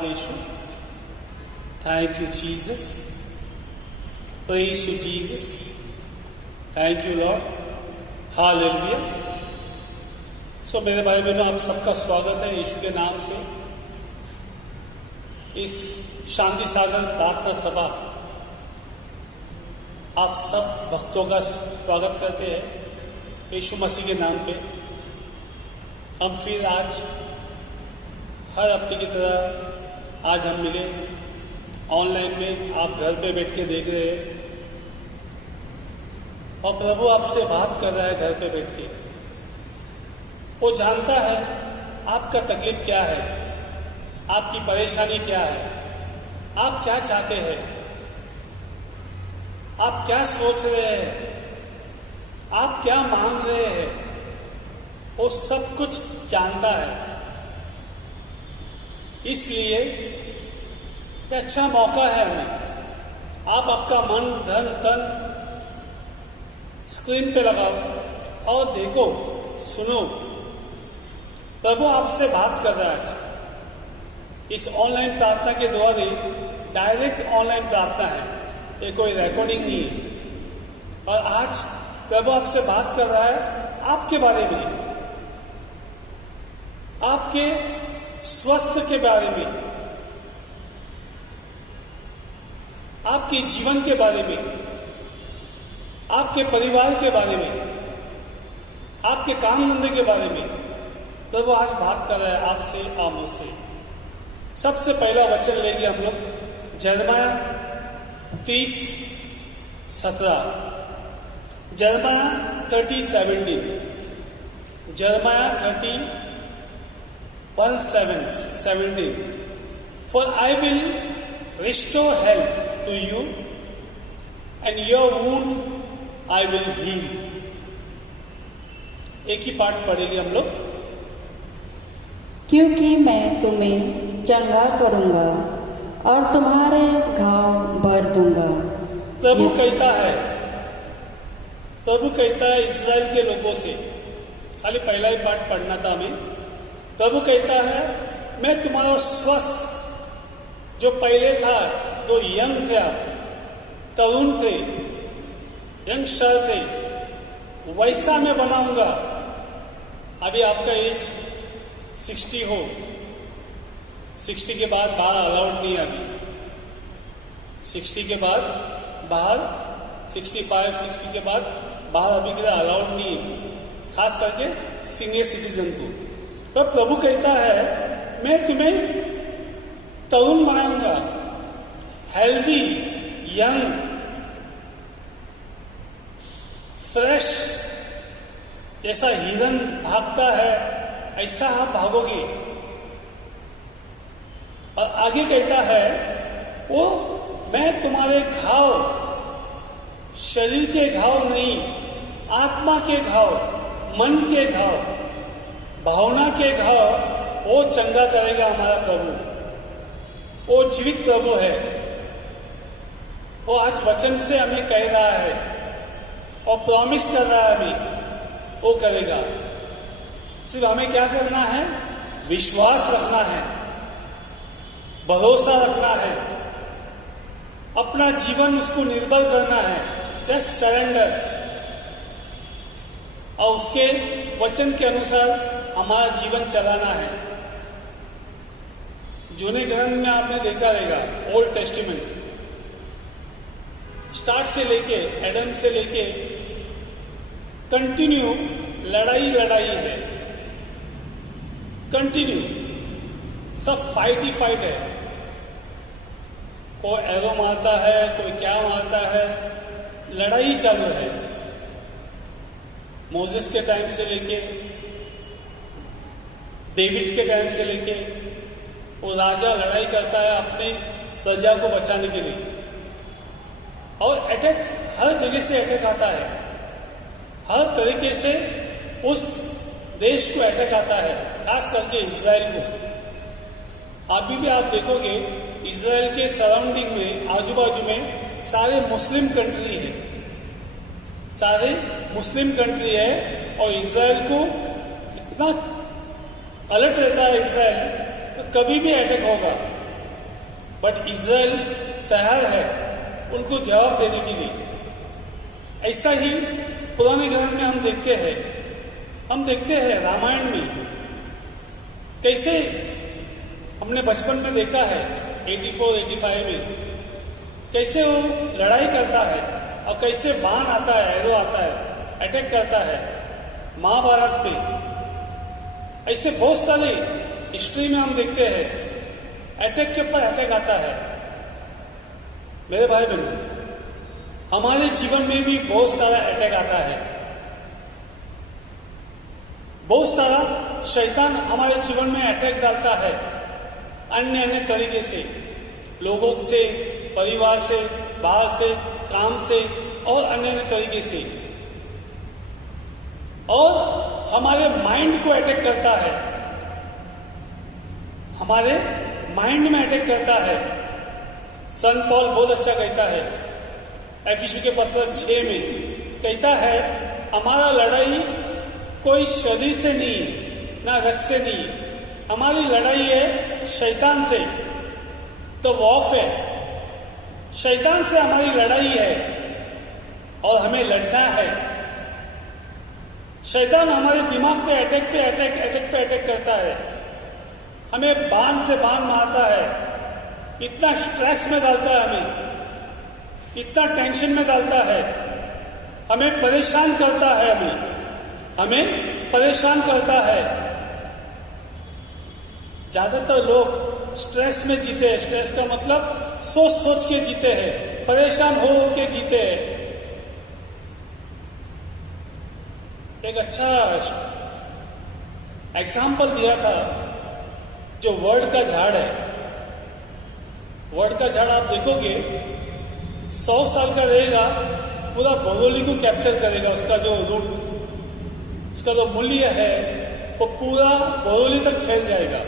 धन्यवाद यीशु। Thank you Jesus, praise you Jesus, thank you lord, hallelujah. So मेरे भाई बहनों, आप सबका स्वागत है यीशु के नाम से इस शांति सागर प्रार्थना सभा। आप सब भक्तों का स्वागत करते हैं यीशु मसीह के नाम पे। हम फिर आज हर हफ्ते की तरह आज हम मिले ऑनलाइन में। आप घर पे बैठ के देख रहे हैं और प्रभु आपसे बात कर रहा है घर पे बैठ के। वो जानता है आपका तकलीफ क्या है, आपकी परेशानी क्या है, आप क्या चाहते हैं, आप क्या सोच रहे हैं, आप क्या मांग रहे हैं, वो सब कुछ जानता है। इसलिए ये अच्छा मौका है हमें। आप आपका मन, धन, तन स्क्रीन पे लगाओ और देखो, सुनो, प्रभु आपसे बात कर रहा है। आज इस ऑनलाइन प्रार्थना के द्वारा डायरेक्ट ऑनलाइन प्रार्थना है, ये कोई रिकॉर्डिंग नहीं है। और आज प्रभु आपसे बात कर रहा है आपके बारे में, आपके स्वास्थ्य के बारे में, आपके जीवन के बारे में, आपके परिवार के बारे में, आपके काम धंधे के बारे में। प्रभु आज बात कर रहा है आपसे और मुझसे। सबसे पहला वचन लेंगे हम लोग यिर्मयाह 30:17। यिर्मयाह 30:17। यिर्मयाह 30:17। For I will restore health to you and your wound I will heal। एक ही पाठ पढ़ेंगे हम लोग। क्योंकि मैं तुम्हें चंगा करूंगा और तुम्हारे घाव भर दूंगा। प्रभु कहता है इस्राएल के लोगों से, खाली पहला ही पाठ पढ़ना था हमें। प्रभु कहता है मैं तुम्हारा स्वस्थ जो पहले था, जो यंग थे, आप तरुण थे, यंगस्टर थे, वैसा मैं बनाऊंगा। अभी आपका एज 60 हो, 60 के बाद बाहर अलाउड नहीं है। अभी 60 के बाद बाहर, 65, 60 के बाद बाहर अभी के लिए अलाउड नहीं है, खास करके सीनियर सिटीजन को। तो प्रभु कहता है मैं तुम्हें तरुण बनाऊंगा, हेल्दी, यंग, फ्रेश, जैसा हिरन भागता है ऐसा आप भागोगे। और आगे कहता है वो मैं तुम्हारे घाव, शरीर के घाव नहीं, आत्मा के घाव, मन के घाव, भावना के घाव, वो चंगा करेगा हमारा प्रभु। वो जीवित प्रभु है। वो आज वचन से हमें कह रहा है और प्रॉमिस कर रहा है हमें, वो करेगा। सिर्फ हमें क्या करना है? विश्वास रखना है, भरोसा रखना है, अपना जीवन उसको निर्भर करना है। जस्ट सरेंडर और उसके वचन के अनुसार हमारा जीवन चलाना है। जूने ग्रंथ में आपने देखा रहेगा, ओल्ड टेस्टामेंट स्टार्ट से लेके, एडम से लेके कंटिन्यू लड़ाई है, कंटिन्यू सब फाइट ही फाइट है। कोई एरो मारता है, कोई क्या मारता है, लड़ाई चालू है। मोसेस के टाइम से लेके, डेविड के टाइम से लेके वो राजा लड़ाई करता है अपने प्रजा को बचाने के लिए। और अटैक हर जगह से अटैक आता है, हर तरीके से उस देश को अटैक आता है, खास करके इजराइल को। अभी भी आप देखोगे इजराइल के सराउंडिंग में, आजू बाजू में सारे मुस्लिम कंट्री है, सारे मुस्लिम कंट्री है। और इजराइल को इतना अलर्ट रहता है इजराइल, तो कभी भी अटैक होगा। बट इज़राइल तैयार है उनको जवाब देने के लिए। ऐसा ही पुराने ग्रंथ में हम देखते हैं रामायण में कैसे हमने बचपन में देखा है 84-85 में कैसे वो लड़ाई करता है और कैसे बाण आता है, एरो आता है, अटैक करता है। महाभारत में ऐसे बहुत सारे हिस्ट्री में हम देखते हैं अटैक के ऊपर अटैक आता है। मेरे भाई बहनों, हमारे जीवन में भी बहुत सारा अटैक आता है। बहुत सारा शैतान हमारे जीवन में अटैक डालता है अन्य तरीके से, लोगों से, परिवार से, बाहर से, काम से और अन्य तरीके से, और हमारे माइंड को अटैक करता है, हमारे माइंड में अटैक करता है। सन पॉल बहुत अच्छा कहता है, एफिसियों के पत्र 6 में कहता है, हमारा लड़ाई कोई शरीर से नहीं, ना रक्त से नहीं, हमारी लड़ाई है शैतान से। तो वॉफ है, शैतान से हमारी लड़ाई है और हमें लड़ना है। शैतान हमारे दिमाग पे अटैक करता है, हमें बाण से बाण मारता है, इतना स्ट्रेस में डालता है, हमें इतना टेंशन में डालता है, हमें परेशान करता है, हमें परेशान करता है। ज्यादातर लोग स्ट्रेस में जीते हैं। स्ट्रेस का मतलब सोच के जीते हैं, परेशान हो के जीते हैं। एक अच्छा एग्जाम्पल दिया था, जो वर्ड का झाड़ है। वर्ड का झाड़ आप देखोगे 100 साल का रहेगा, पूरा भौगोलिक को कैप्चर करेगा। उसका जो रूट, उसका जो मूल्य है वो पूरा भौगोलिक तक फैल जाएगा।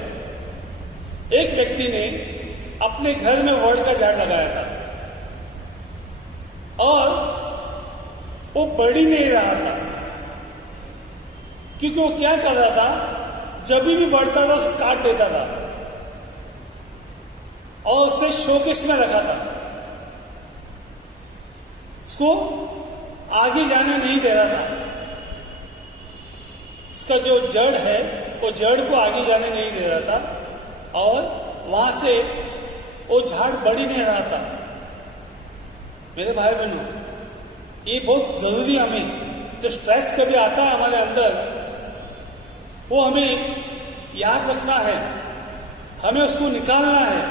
एक व्यक्ति ने अपने घर में वर्ड का झाड़ लगाया था और वो बढ़ ही नहीं रहा था, क्योंकि वो क्या कर रहा था, जब भी बढ़ता था उसको काट देता था और उसने शोकेस में रखा था, उसको आगे जाने नहीं दे रहा था। इसका जो जड़ है वो जड़ को आगे जाने नहीं दे रहा था और वहां से वो झाड़ बढ़ ही नहीं रहा था। मेरे भाई बहनों, ये बहुत जरूरी, हमें जो स्ट्रेस कभी आता है हमारे अंदर, वो हमें याद रखना है, हमें उसको निकालना है,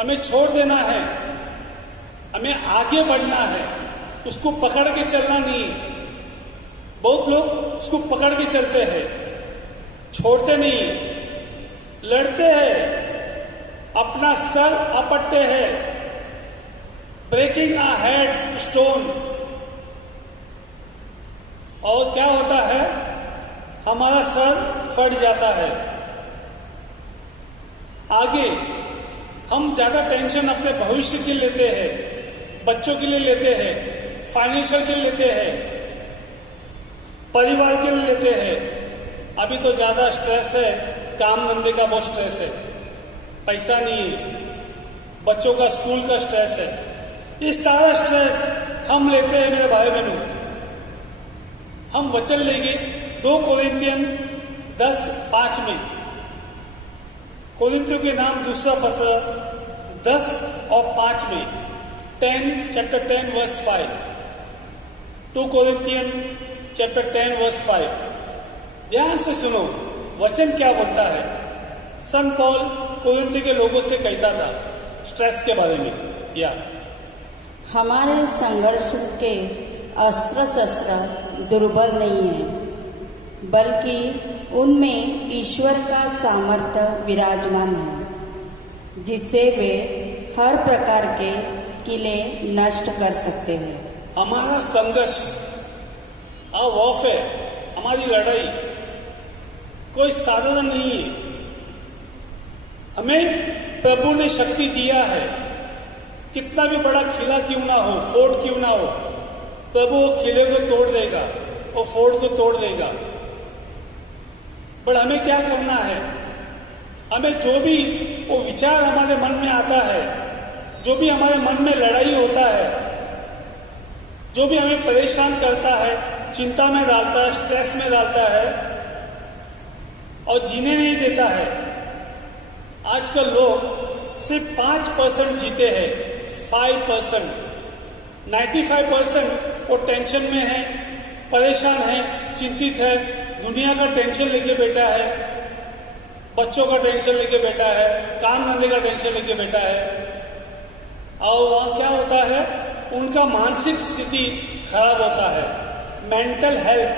हमें छोड़ देना है, हमें आगे बढ़ना है, उसको पकड़ के चलना नहीं। बहुत लोग उसको पकड़ के चलते हैं, छोड़ते नहीं, लड़ते हैं, अपना सर अपटते हैं, ब्रेकिंग अ हेड स्टोन। और क्या होता है, हमारा सर फट जाता है। आगे हम ज्यादा टेंशन अपने भविष्य के लिए लेते हैं, बच्चों के लिए लेते हैं, फाइनेंशियल के लिए लेते हैं, परिवार के लिए लेते हैं। अभी तो ज्यादा स्ट्रेस है, काम धंधे का बहुत स्ट्रेस है, पैसा नहीं है, बच्चों का स्कूल का स्ट्रेस है, ये सारा स्ट्रेस हम लेते हैं। मेरे भाई बहनों, हम वचन लेंगे 2 कोरिन्थियन 10:5 में। कोरिन्थियों के नाम दूसरा पत्र 10 और 5 में, chapter 10 verse 5। 2 Corinthian chapter 10 verse 5। ध्यान से सुनो, वचन क्या बोलता है। सन पॉल कोरिन्थ के लोगों से कहता था स्ट्रेस के बारे में, या हमारे संघर्ष के अस्त्र शस्त्र दुर्बल नहीं है, बल्कि उनमें ईश्वर का सामर्थ्य विराजमान है, जिससे वे हर प्रकार के किले नष्ट कर सकते हैं। हमारा संघर्ष, वॉरफेयर, हमारी लड़ाई कोई साधारण नहीं है। हमें प्रभु ने शक्ति दिया है, कितना भी बड़ा किला क्यों ना हो, फोर्ट क्यों ना हो, प्रभु वो किले को तोड़ देगा, वो फोर्ट को तोड़ देगा। पर हमें क्या करना है, हमें जो भी वो विचार हमारे मन में आता है, जो भी हमारे मन में लड़ाई होता है, जो भी हमें परेशान करता है, चिंता में डालता है, स्ट्रेस में डालता है और जीने नहीं देता है। आजकल लोग सिर्फ 5% जीते हैं, 5%। 95% वो टेंशन में है, परेशान है, चिंतित है, दुनिया का टेंशन लेके बैठा है, बच्चों का टेंशन लेके बैठा है, काम धंधे का टेंशन लेके बैठा है। और वहाँ क्या होता है, उनका मानसिक स्थिति खराब होता है, मेंटल हेल्थ,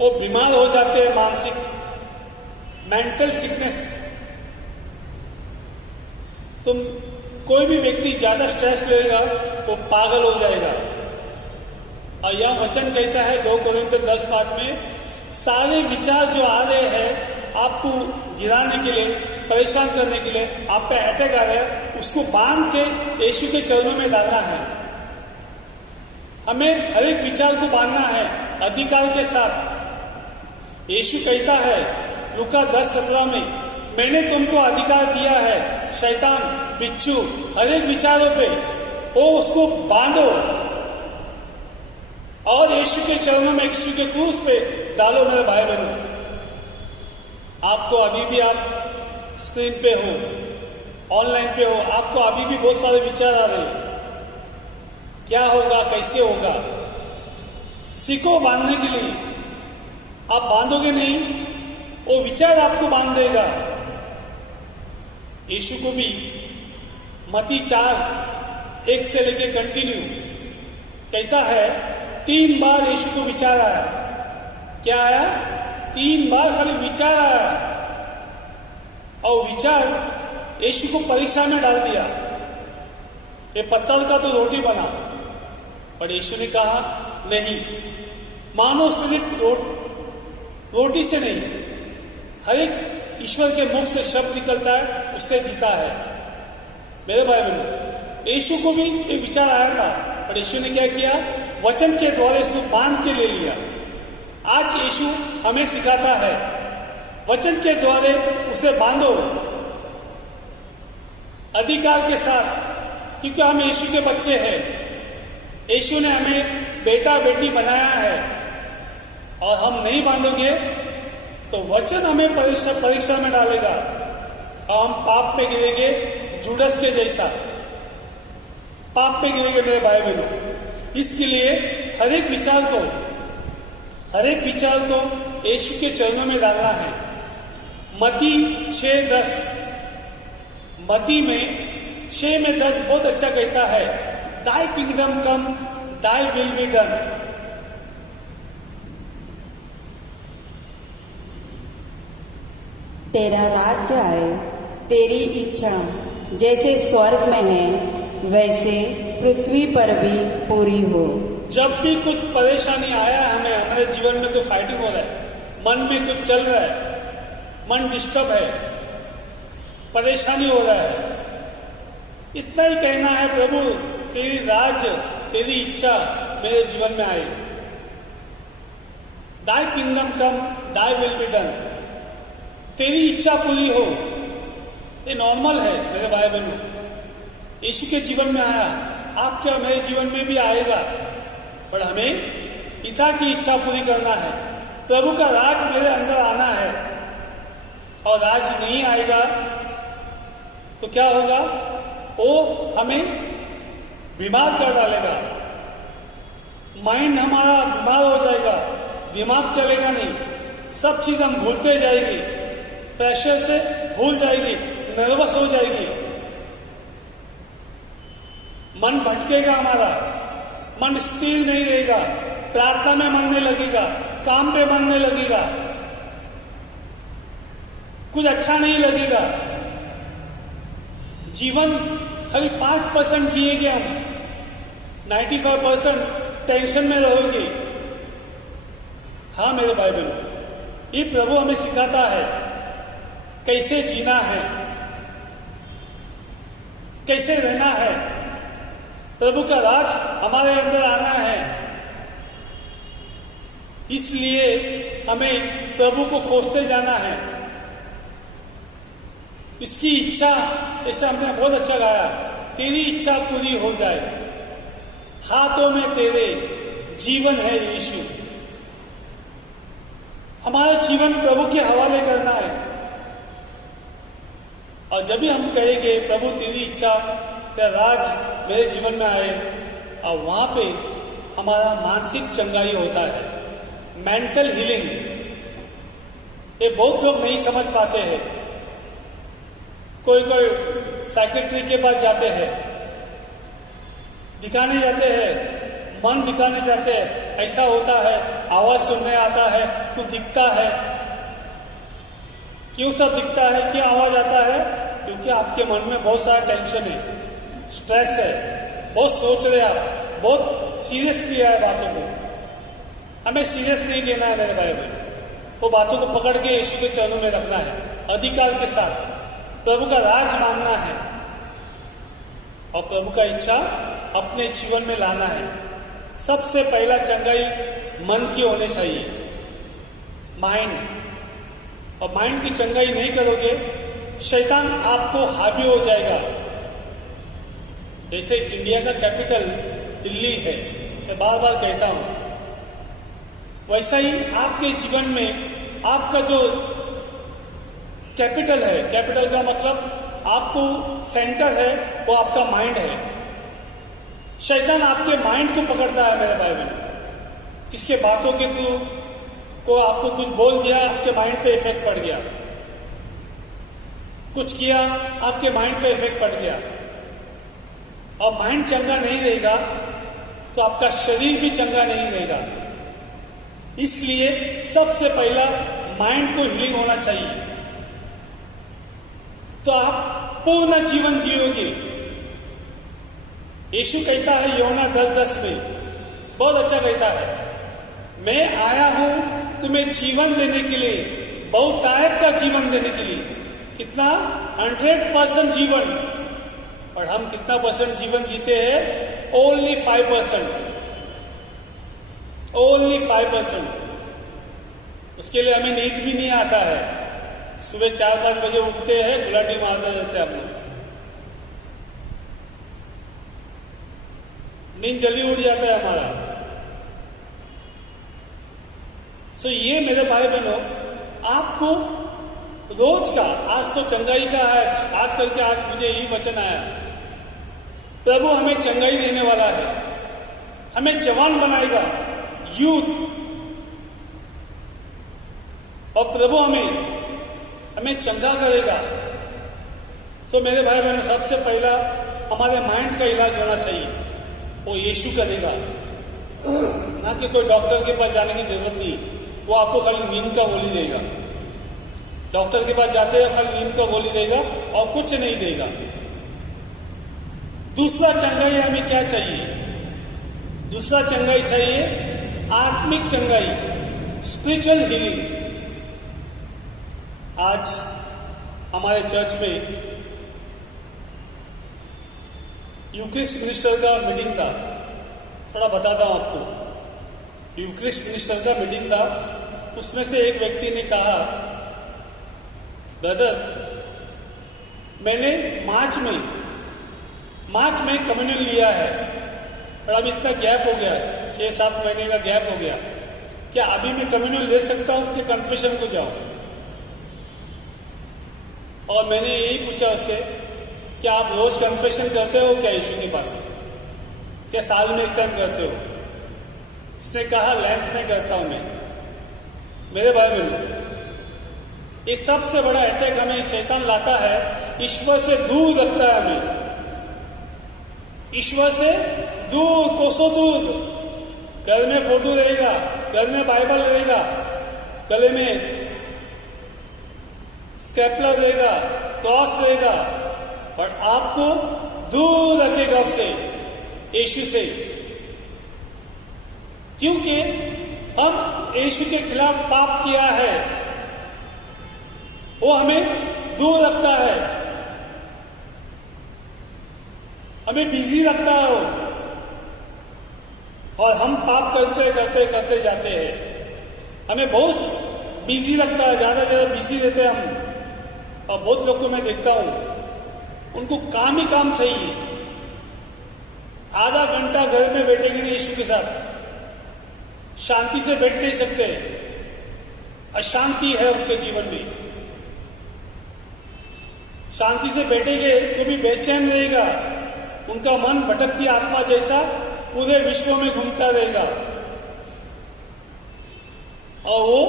वो बीमार हो जाते हैं, मानसिक मेंटल सिकनेस। तुम कोई भी व्यक्ति ज्यादा स्ट्रेस लेगा वो पागल हो जाएगा। और यह वचन कहता है 2 कोरिन्थियों 10:5 में, सारे विचार जो आ रहे हैं आपको गिराने के लिए, परेशान करने के लिए, आप पे अटैक आ रहा है, उसको बांध के यीशु के चरणों में डालना है। हमें हर एक विचार को बांधना है अधिकार के साथ। यीशु कहता है लूका 10:17 में, मैंने तुमको अधिकार दिया है शैतान, बिच्छू, हर एक विचारों पे, वो उसको बांधो और यीशु के चरणों में, यीशु के क्रूस पे डालो। मेरे भाई बहनों, आपको अभी भी, आप स्क्रीन पे हो, ऑनलाइन पे हो, आपको अभी भी बहुत सारे विचार आ रहे हैं, क्या होगा, कैसे होगा। सीखो बांधने के लिए। आप बांधोगे नहीं, वो विचार आपको बांध देगा। यीशु को भी मत्ती 4:1 से लेके कंटिन्यू कहता है, 3 बार यीशु को विचार आया। क्या आया? 3 बार खाली विचार आया और विचार यीशु को परीक्षा में डाल दिया। ये पत्थर का तो रोटी बना, पर यीशु ने कहा नहीं, मानो सिर्फ रोटी से नहीं, हर एक ईश्वर के मुख से शब्द निकलता है, उससे जीता है। मेरे भाई बहनों, यीशु को भी एक विचार आया था, पर यीशु ने क्या किया? वचन के द्वारा इसको बांध के ले लिया। आज यीशु हमें सिखाता है, वचन के द्वारा उसे बांधो अधिकार के साथ, क्योंकि हम यीशु के बच्चे हैं। यीशु ने हमें बेटा बेटी बनाया है, और हम नहीं बांधोगे तो वचन हमें परीक्षा में डालेगा और हम पाप में गिरेंगे, जुडस के जैसा पाप में गिरेंगे। मेरे भाई बहनों, इसके लिए हर एक विचार को यीशु के चरणों में डालना है। मत्ती 6:10, मत्ती में 6:10 बहुत अच्छा कहता है, दाई kingdom come, thy will be done. तेरा राज्य आए, तेरी इच्छा जैसे स्वर्ग में है वैसे पृथ्वी पर भी पूरी हो। जब भी कुछ परेशानी आया है, हमारे जीवन में कोई फाइटिंग हो रहा है, मन में कुछ चल रहा है, मन डिस्टर्ब है, परेशानी हो रहा है, इतना ही कहना है, प्रभु तेरी राज, तेरी इच्छा मेरे जीवन में आए। दाई kingdom come, thy will be done. तेरी इच्छा पूरी हो। ये नॉर्मल है मेरे भाई बहनों, यीशु के जीवन में आया, आपके और मेरे जीवन में भी आएगा, पर हमें पिता की इच्छा पूरी करना है। प्रभु का राज मेरे अंदर आना है, और राज नहीं आएगा तो क्या होगा? वो हमें बीमार कर डालेगा, माइंड हमारा बीमार हो जाएगा, दिमाग चलेगा नहीं, सब चीज हम भूलते जाएंगे, प्रेशर से भूल जाएगी, नर्वस हो जाएगी, मन भटकेगा, हमारा मन स्थिर नहीं रहेगा, प्रार्थना में मन नहीं लगेगा, काम पे मन नहीं लगेगा, कुछ अच्छा नहीं लगेगा। जीवन खाली 5% जिएंगे हम, 95% टेंशन में रहोगे। हाँ मेरे भाई बहनों, ये प्रभु हमें सिखाता है कैसे जीना है, कैसे रहना है। प्रभु का राज हमारे अंदर आना है, इसलिए हमें प्रभु को खोजते जाना है। इसकी इच्छा, ऐसा हमने बहुत अच्छा गाया, तेरी इच्छा पूरी हो जाए, हाथों में तेरे जीवन है यीशु। हमारा जीवन प्रभु के हवाले करना है। और जब भी हम कहेंगे प्रभु तेरी इच्छा, तेरा राज मेरे जीवन में आए, और वहां पे हमारा मानसिक चंगाई होता है, मेंटल हीलिंग। ये बहुत लोग नहीं समझ पाते हैं। कोई कोई साइकेट्री के पास जाते हैं, दिखाने जाते हैं, मन दिखाने जाते हैं, ऐसा होता है, आवाज सुनने आता है, कुछ दिखता है। क्यों सब दिखता है, क्यों आवाज आता है? क्योंकि आपके मन में बहुत सारा टेंशन है, स्ट्रेस है, बहुत सोच रहे आप, बहुत सीरियस लिया है बातों को। हमें सीरियस नहीं लेना है मेरे भाई बहन, वो बातों को पकड़ के यीशु के चरणों में रखना है, अधिकार के साथ प्रभु का राज मांगना है और प्रभु का इच्छा अपने जीवन में लाना है। सबसे पहला चंगाई मन की होनी चाहिए, माइंड। और माइंड की चंगाई नहीं करोगे, शैतान आपको हावी हो जाएगा। जैसे इंडिया का कैपिटल दिल्ली है, मैं बार बार कहता हूं, वैसा ही आपके जीवन में आपका जो कैपिटल है, कैपिटल का मतलब आपको सेंटर है, वो आपका माइंड है। शैतान आपके माइंड को पकड़ता है मेरे भाई बहन। किसके बातों के थ्रू को आपको कुछ बोल दिया, आपके माइंड पे इफेक्ट पड़ गया, कुछ किया, आपके माइंड पे इफेक्ट पड़ गया। और माइंड चंगा नहीं रहेगा तो आपका शरीर भी चंगा नहीं रहेगा। इसलिए सबसे पहला माइंड को हीलिंग होना चाहिए, तो आप पूर्ण जीवन जियोगे। यीशु कहता है यूहन्ना 10:10 में, बहुत अच्छा कहता है, मैं आया हूं तुम्हें जीवन देने के लिए, बहुतायत का जीवन देने के लिए। कितना? 100% जीवन। और हम कितना परसेंट जीवन जीते हैं? ओनली 5%। ओनली 5%। उसके लिए हमें नींद भी नहीं आता है। सुबह 4-5 बजे उठते हैं, गुलाटी मारते रहते हैं, हम नींद जल्दी उठ जाता है हमारा। सो ये मेरे भाई बहनों, आपको रोज का, आज तो चंगाई का है, खास करके आज मुझे यही वचन आया, प्रभु हमें चंगाई देने वाला है, हमें जवान बनाएगा, यूथ। और प्रभु हमें चंगा करेगा। तो मेरे भाई बहनों, सबसे पहला हमारे माइंड का इलाज होना चाहिए, वो यीशु करेगा। ना कि कोई डॉक्टर के पास जाने की जरूरत नहीं, वो आपको खाली नींद का गोली देगा। डॉक्टर के पास जाते हैं, खाली नींद का गोली देगा और कुछ नहीं देगा। दूसरा चंगाई हमें क्या चाहिए? दूसरा चंगाई चाहिए आत्मिक चंगाई, स्पिरिचुअल हीलिंग। आज हमारे चर्च में यूक्रिस्ट मिनिस्टर का मीटिंग था। थोड़ा बताता हूं आपको। यूक्रिस्ट मिनिस्टर का मीटिंग था, उसमें से एक व्यक्ति ने कहा, ब्रदर, मैंने मार्च में कम्युनियन लिया है, और अब इतना गैप हो गया, 6-7 महीने का गैप हो गया, क्या अभी मैं कम्युनियन ले सकता हूं कि कन्फेशन को जाऊं? और मैंने यही पूछा उससे, क्या आप रोज कन्फेशन करते हो क्या यीशु के पास? क्या साल में एक टाइम करते हो? उसने कहा लेंथ में करता हूं मैं। मेरे भाई बहनों, ये सबसे बड़ा अटैक हमें शैतान लाता है, ईश्वर से दूर रखता है हमें, ईश्वर से दूर, कोसों दूर। घर में फोटो रहेगा, घर में बाइबल रहेगा, गले में स्टेपलर रहेगा, क्रॉस रहेगा, और आपको दूर रखेगा उससे, यीशु से। क्योंकि हम यीशु के खिलाफ पाप किया है, वो हमें दूर रखता है, हमें बिजी रखता है वो, और हम पाप करते जाते हैं। हमें बहुत बिजी रखता है, ज्यादा बिजी रहते हैं हम। और बहुत लोग को मैं देखता हूं, उनको काम ही काम चाहिए। आधा घंटा घर में बैठेंगे नहीं यीशु के साथ, शांति से बैठ नहीं सकते, अशांति है उनके जीवन में। शांति से बैठेंगे तो भी बेचैन रहेगा, उनका मन भटकती आत्मा जैसा पूरे विश्व में घूमता रहेगा, और वो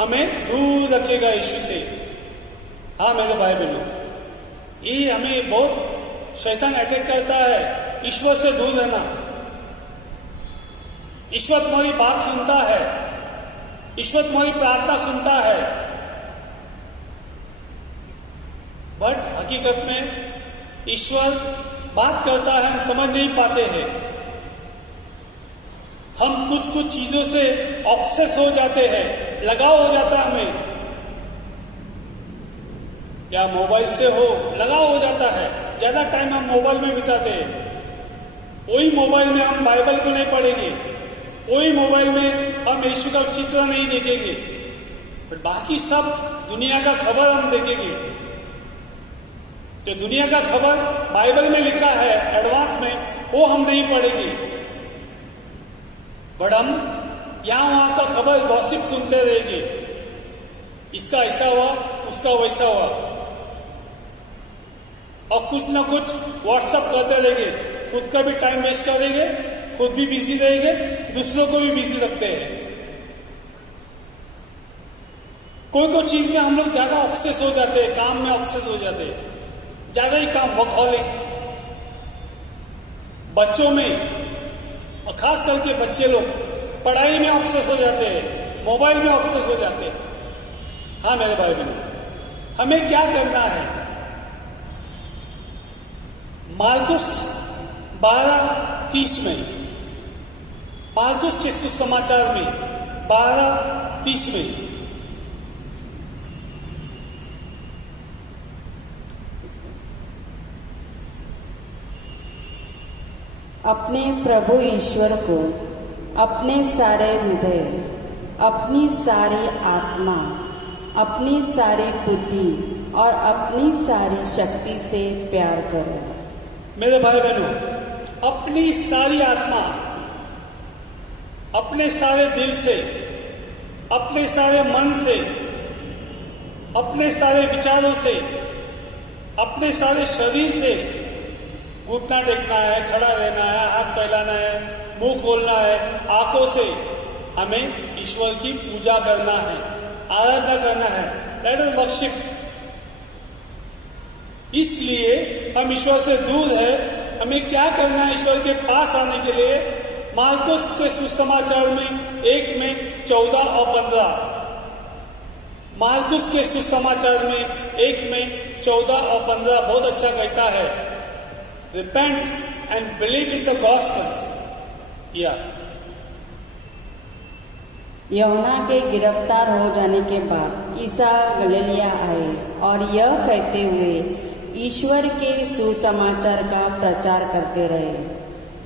हमें दूर रखेगा यीशु से। हाँ मेरे भाई बहनों, ये हमें बहुत शैतान अटैक करता है, ईश्वर से दूर रहना। ईश्वर तुम्हारी बात सुनता है, ईश्वर तुम्हारी प्रार्थना सुनता है, बट हकीकत में ईश्वर बात करता है, हम समझ नहीं पाते हैं। हम कुछ कुछ चीजों से ऑब्सेस हो जाते हैं, लगाव हो जाता है हमें, या मोबाइल से हो लगाव हो जाता है, ज्यादा टाइम हम मोबाइल में बिताते हैं। वही मोबाइल में हम बाइबल को नहीं पढ़ेंगे, वही मोबाइल में हम यीशु का चित्र नहीं देखेंगे, पर बाकी सब दुनिया का खबर हम देखेंगे। जो दुनिया का खबर बाइबल में लिखा है एडवांस में, वो हम नहीं पढ़ेंगे, बट हम यहां वहां का खबर गॉसिप सुनते रहेंगे, इसका ऐसा हुआ, उसका वैसा हुआ, और कुछ ना कुछ व्हाट्सएप करते रहेंगे, खुद का भी टाइम वेस्ट करेंगे, खुद भी बिजी रहेंगे, दूसरों को भी बिजी रखते हैं। कोई चीज में हम लोग ज्यादा ऑब्सेस हो जाते हैं, काम में ऑब्सेस हो जाते हैं, ज्यादा ही काम, वर्कहॉलिक। बच्चों में और खास करके बच्चे लोग पढ़ाई में ऑब्सेस हो जाते हैं, मोबाइल में ऑब्सेस हो जाते हैं। हाँ मेरे भाई बहनों, हमें क्या करना है? मार्कुस 12:30 में, मार्कुस के सुसमाचार में 12:30 में अपने प्रभु ईश्वर को अपने सारे हृदय, अपनी सारी आत्मा, अपनी सारी बुद्धि और अपनी सारी शक्ति से प्यार करो। मेरे भाई बहनों, अपनी सारी आत्मा, अपने सारे दिल से, अपने सारे मन से, अपने सारे विचारों से, अपने सारे शरीर से, घुटना टेकना है, खड़ा रहना है, हाथ फैलाना है, मुंह खोलना है, आंखों से हमें ईश्वर की पूजा करना है, आराधना करना है, लेट अस वर्शिप। इसलिए हम ईश्वर से दूर है, हमें क्या करना है ईश्वर के पास आने के लिए? मार्कुस के सुसमाचार में 1 में 14 और 15, मार्कुस के सुसमाचार में 1 में 14 और 15 बहुत अच्छा कहता है, repent and believe in the gospel. या यूहन्ना के गिरफ्तार हो जाने के बाद ईसा गलीलिया आए और यह कहते हुए ईश्वर के सुसमाचार का प्रचार करते रहे,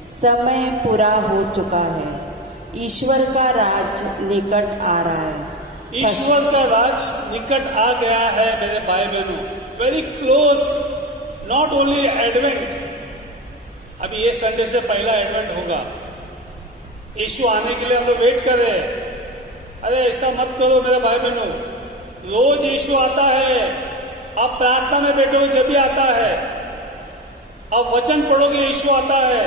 समय पूरा हो चुका है, ईश्वर का राज निकट आ रहा है। ईश्वर का राज निकट आ गया है मेरे भाई बहनों, very close, not only advent. अभी ये संडे से पहला एडवेंट होगा, यीशु आने के लिए हम लोग वेट कर रहे हैं। अरे ऐसा मत करो मेरे भाई बहनों, रोज यीशु आता है, आप प्रार्थना में बैठोगे जब भी आता है, आप वचन पढ़ोगे यीशु आता है,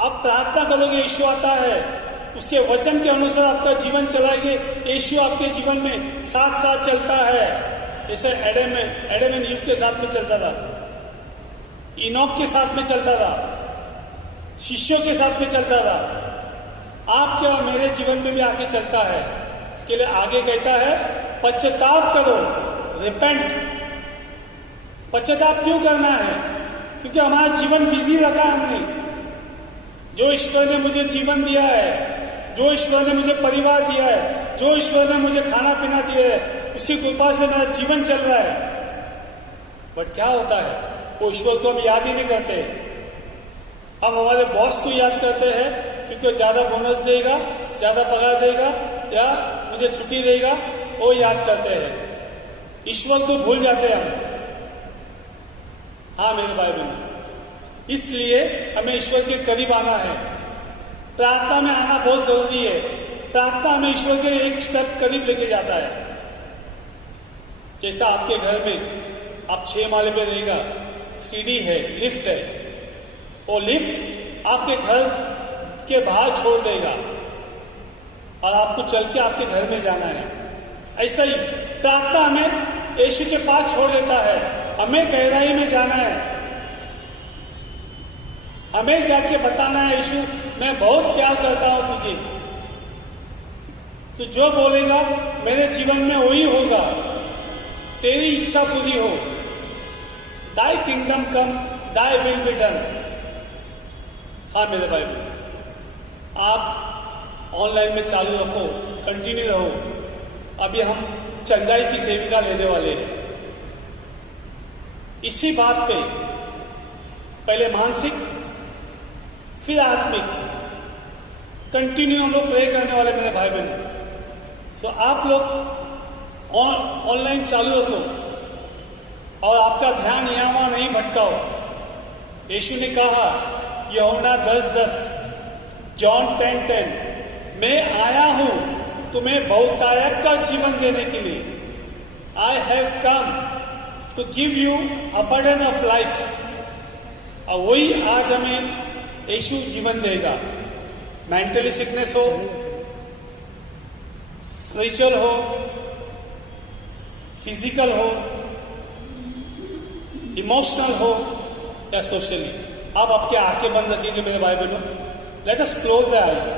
आप प्रार्थना करोगे यीशु आता है, उसके वचन के अनुसार आपका जीवन चलाएंगे, यीशु आपके जीवन में साथ साथ चलता है। जैसे एडम एंड ईव के साथ में चलता था, इनोक के साथ में चलता था, शिष्यों के साथ में चलता था, आपके और मेरे जीवन में भी आगे चलता है। इसके लिए आगे कहता है पश्चाताप करो, रिपेंट। पश्चाताप क्यों करना है? क्योंकि हमारा जीवन बिजी रखा हमने। जो ईश्वर ने मुझे जीवन दिया है, जो ईश्वर ने मुझे परिवार दिया है, जो ईश्वर ने मुझे खाना पीना दिया है, उसकी कृपा से मेरा जीवन चल रहा है। बट क्या होता है, वो ईश्वर को हम याद ही नहीं करते। हम हमारे बॉस को याद करते हैं क्योंकि वो ज्यादा बोनस देगा, ज्यादा पगार देगा, या मुझे छुट्टी देगा, वो याद करते हैं। ईश्वर को भूल जाते हैं हम। हाँ मेरे भाई बहनों, इसलिए हमें ईश्वर के करीब आना है। प्रार्थना में आना बहुत जरूरी है। प्रार्थना हमें ईश्वर के एक स्टेप करीब लेके जाता है। जैसा आपके घर में आप 6 माले पे रहेगा, सीढ़ी है, लिफ्ट है, वो लिफ्ट आपके घर के बाहर छोड़ देगा और आपको चल के आपके घर में जाना है। ऐसा ही प्रार्थना हमें यीशु के पास छोड़ देता है। हमें गहराई में जाना है, हमें जाके बताना है, यीशु मैं बहुत प्यार करता हूं तुझे, तू जो बोलेगा मेरे जीवन में वही होगा, तेरी इच्छा पूरी हो। दाई kingdom come, thy will be done. हाँ मेरे भाई बहन, आप ऑनलाइन में चालू रखो, कंटिन्यू रहो। अभी हम चंगाई की सेविका लेने वाले हैं। इसी बात पे पहले मानसिक फिर आत्मिक कंटिन्यू हम लोग प्रे करने वाले मेरे भाई बहन। तो आप लोग ऑनलाइन चालू रखो और आपका ध्यान यहाँ वहां नहीं भटकाओ। यीशु ने कहा यूहन्ना 10:10, जॉन 10:10, मैं आया हूं तुम्हें बहुतायत का जीवन देने के लिए। I have come to give you abundance of life. और वही आज हमें यीशु जीवन देगा। मेंटली सिकनेस हो, स्पिरिचुअल हो, फिजिकल हो, इमोशनल हो या सोशली। आप आपके आंखें बंद रखेंगे मेरे भाई बहनों। Let us close the eyes.